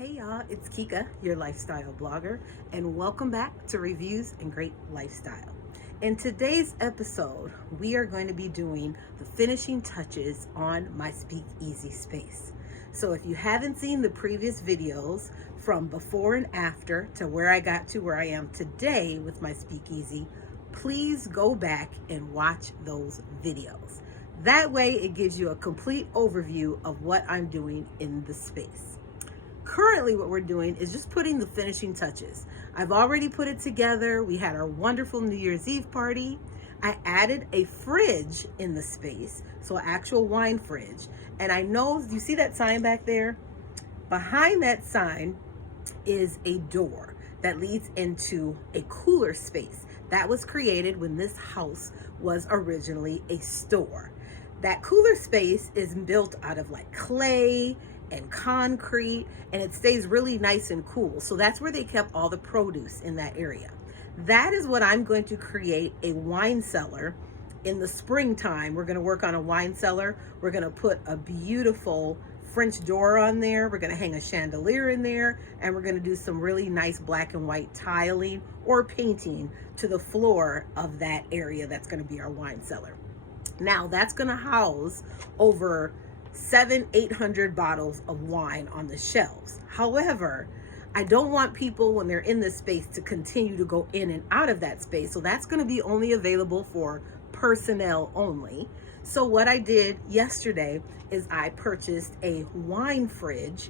Hey y'all, it's Kika, your lifestyle blogger, and welcome back to Reviews and Great Lifestyle. In today's episode, we are going to be doing the finishing touches on my Speakeasy space. So if you haven't seen the previous videos from before and after to where I got to where I am today with my Speakeasy, please go back and watch those videos. That way it gives you a complete overview of what I'm doing in the space. Currently what we're doing is just putting the finishing touches. I've already put it together. We had our wonderful New Year's Eve party. I added a fridge in the space, so an actual wine fridge. And I know, you see that sign back there? Behind that sign is a door that leads into a cooler space that was created when this house was originally a store. That cooler space is built out of like clay and concrete, and it stays really nice and cool. So that's where they kept all the produce in that area. That is what I'm going to create, a wine cellar. In the springtime, we're going to work on a wine cellar. We're going to put a beautiful French door on there. We're going to hang a chandelier in there, and we're going to do some really nice black and white tiling or painting to the floor of that area. That's going to be our wine cellar. Now that's going to house over 800 bottles of wine on the shelves. However, I don't want people when they're in this space to continue to go in and out of that space. So that's going to be only available for personnel only. So what I did yesterday is I purchased a wine fridge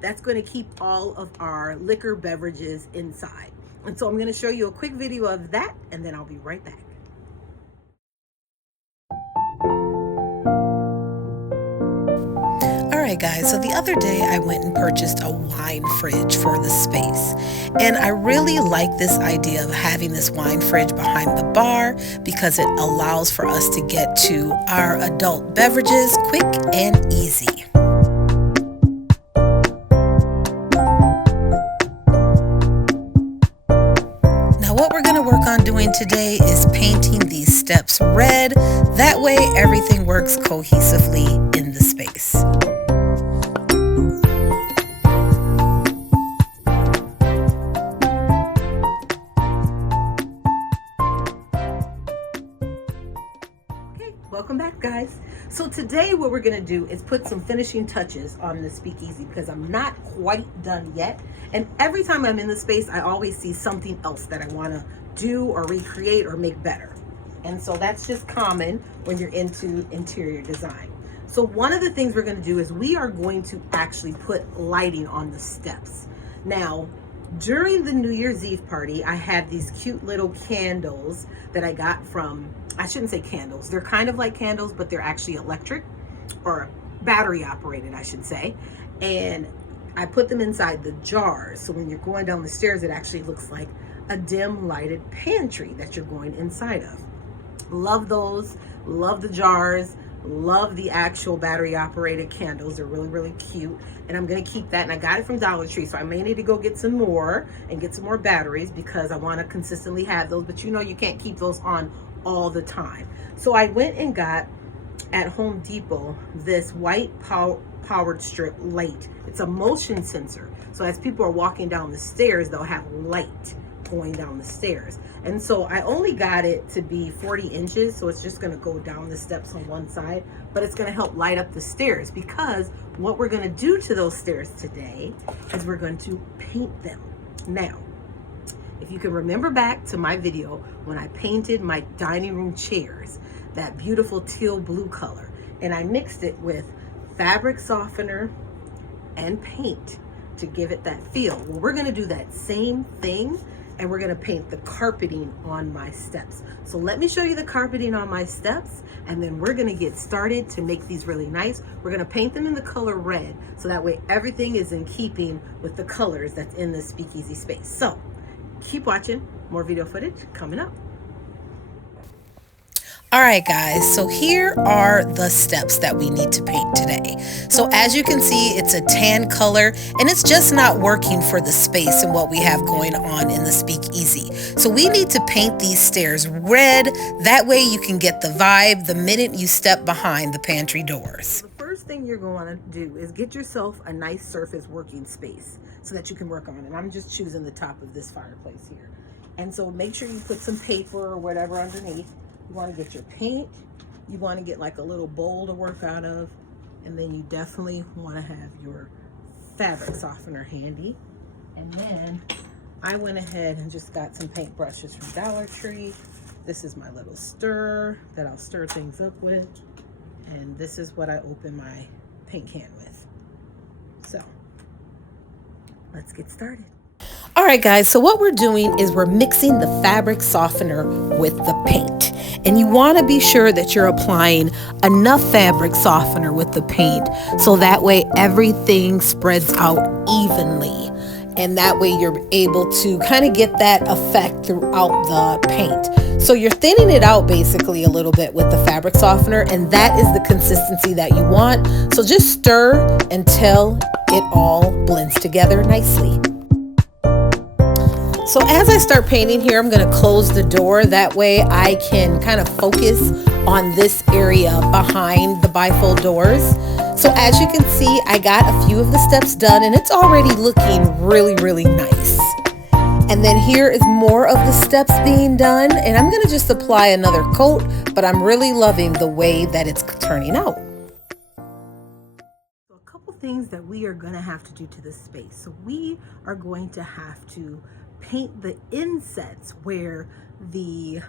that's going to keep all of our liquor beverages inside. And so I'm going to show you a quick video of that, and then I'll be right back. Alright guys, so the other day I went and purchased a wine fridge for the space, and I really like this idea of having this wine fridge behind the bar because it allows for us to get to our adult beverages quick and easy. Now what we're going to work on doing today is painting these steps red. That way everything works cohesively in the space. Welcome back, guys. So today what we're going to do is put some finishing touches on the Speakeasy because I'm not quite done yet. And every time I'm in the space, I always see something else that I want to do or recreate or make better. And so that's just common when you're into interior design. So one of the things we're going to do is we are going to actually put lighting on the steps. Now, during the New Year's Eve party, I had these cute little candles that I got from, I shouldn't say candles, they're kind of like candles, but they're actually electric or battery operated, I should say. And I put them inside the jars. So when you're going down the stairs, it actually looks like a dim lighted pantry that you're going inside of. Love those, love the jars. Love the actual battery operated candles. They're really, really cute. And I'm going to keep that. And I got it from Dollar Tree. So I may need to go get some more and get some more batteries because I want to consistently have those. But you know, you can't keep those on all the time. So I went and got at Home Depot this white powered strip light. It's a motion sensor. So as people are walking down the stairs, they'll have light going down the stairs. And so I only got it to be 40 inches, so it's just going to go down the steps on one side, but it's going to help light up the stairs because what we're going to do to those stairs today is we're going to paint them. Now, if you can remember back to my video when I painted my dining room chairs, that beautiful teal blue color, and I mixed it with fabric softener and paint to give it that feel. Well, we're going to do that same thing, and we're going to paint the carpeting on my steps. So let me show you the carpeting on my steps, and then we're going to get started to make these really nice. We're going to paint them in the color red, so that way everything is in keeping with the colors that's in the Speakeasy space. So keep watching, more video footage coming up. Alright guys, so here are the steps that we need to paint today. So as you can see, it's a tan color and it's just not working for the space and what we have going on in the Speakeasy. So we need to paint these stairs red. That way you can get the vibe the minute you step behind the pantry doors. The first thing thing you're going to do is get yourself a nice surface working space so that you can work on it. I'm just choosing the top of this fireplace here. And so make sure you put some paper or whatever underneath. You want to get your paint. You want to get like a little bowl to work out of. And then you definitely want to have your fabric softener handy. And then I went ahead and just got some paint brushes from Dollar Tree. This is my little stir that I'll stir things up with. And this is what I open my paint can with. So let's get started. All right, guys, so what we're doing is we're mixing the fabric softener with the paint. And you want to be sure that you're applying enough fabric softener with the paint so that way everything spreads out evenly. And that way you're able to kind of get that effect throughout the paint. So you're thinning it out basically a little bit with the fabric softener, and that is the consistency that you want. So just stir until it all blends together nicely. So as I start painting here, I'm going to close the door. That way I can kind of focus on this area behind the bifold doors. So as you can see, I got a few of the steps done and it's already looking really, really nice. And then here is more of the steps being done, and I'm going to just apply another coat, but I'm really loving the way that it's turning out. So a couple things that we are going to have to do to this space. So we are going to have to paint the insets where the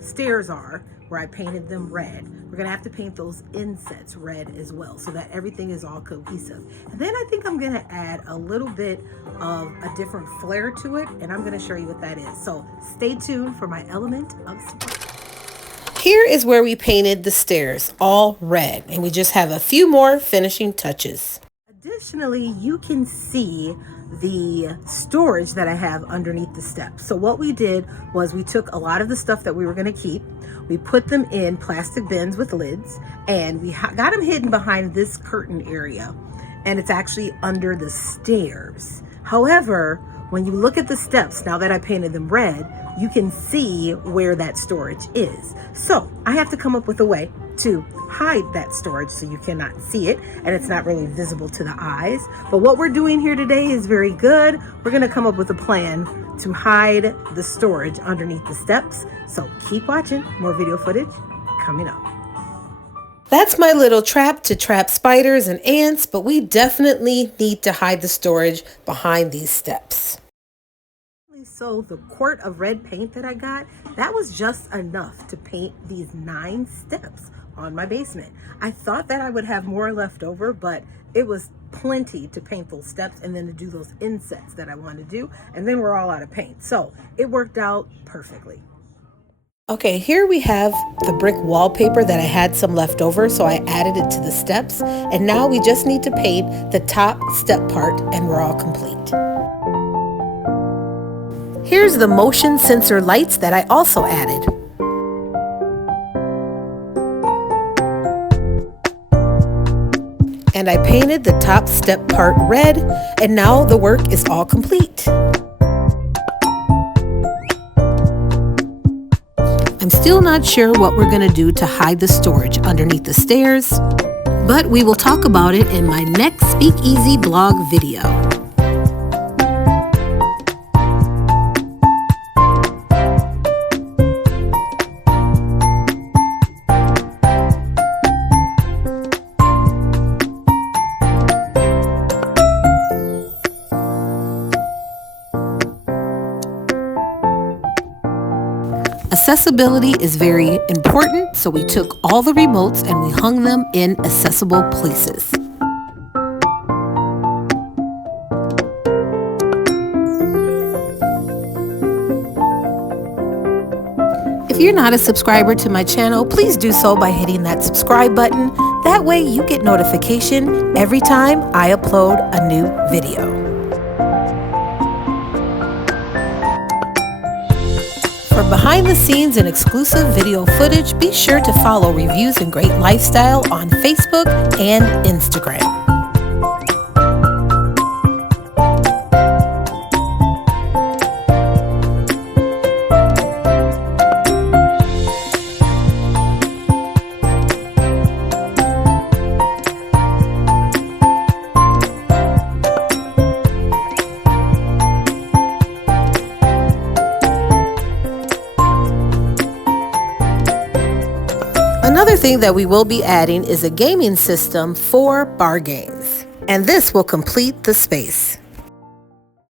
stairs are, where I painted them red. We're gonna have to paint those insets red as well so that everything is all cohesive. And then I think I'm gonna add a little bit of a different flair to it, and I'm gonna show you what that is. So stay tuned for my element of surprise. Here is where we painted the stairs all red, and we just have a few more finishing touches. Additionally, you can see the storage that I have underneath the steps. So what we did was we took a lot of the stuff that we were going to keep, we put them in plastic bins with lids, and we got them hidden behind this curtain area, and it's actually under the stairs. However, when you look at the steps, now that I painted them red, you can see where that storage is. So I have to come up with a way to hide that storage so you cannot see it and it's not really visible to the eyes. But what we're doing here today is very good. We're going to come up with a plan to hide the storage underneath the steps. So keep watching, more video footage coming up. That's my little trap to trap spiders and ants, but we definitely need to hide the storage behind these steps. So the quart of red paint that I got, that was just enough to paint these 9 steps on my basement. I thought that I would have more left over, but it was plenty to paint those steps and then to do those insets that I wanted to do. And then we're all out of paint. So it worked out perfectly. Okay, here we have the brick wallpaper that I had some left over, so I added it to the steps. And now we just need to paint the top step part and we're all complete. Here's the motion sensor lights that I also added. And I painted the top step part red, and now the work is all complete. I'm still not sure what we're going to do to hide the storage underneath the stairs, but we will talk about it in my next Speakeasy blog video. Accessibility is very important, so we took all the remotes and we hung them in accessible places. If you're not a subscriber to my channel, please do so by hitting that subscribe button. That way you get notification every time I upload a new video. For behind the scenes and exclusive video footage, be sure to follow Reviews and Great Lifestyle on Facebook and Instagram. Another thing that we will be adding is a gaming system for bar games. And this will complete the space.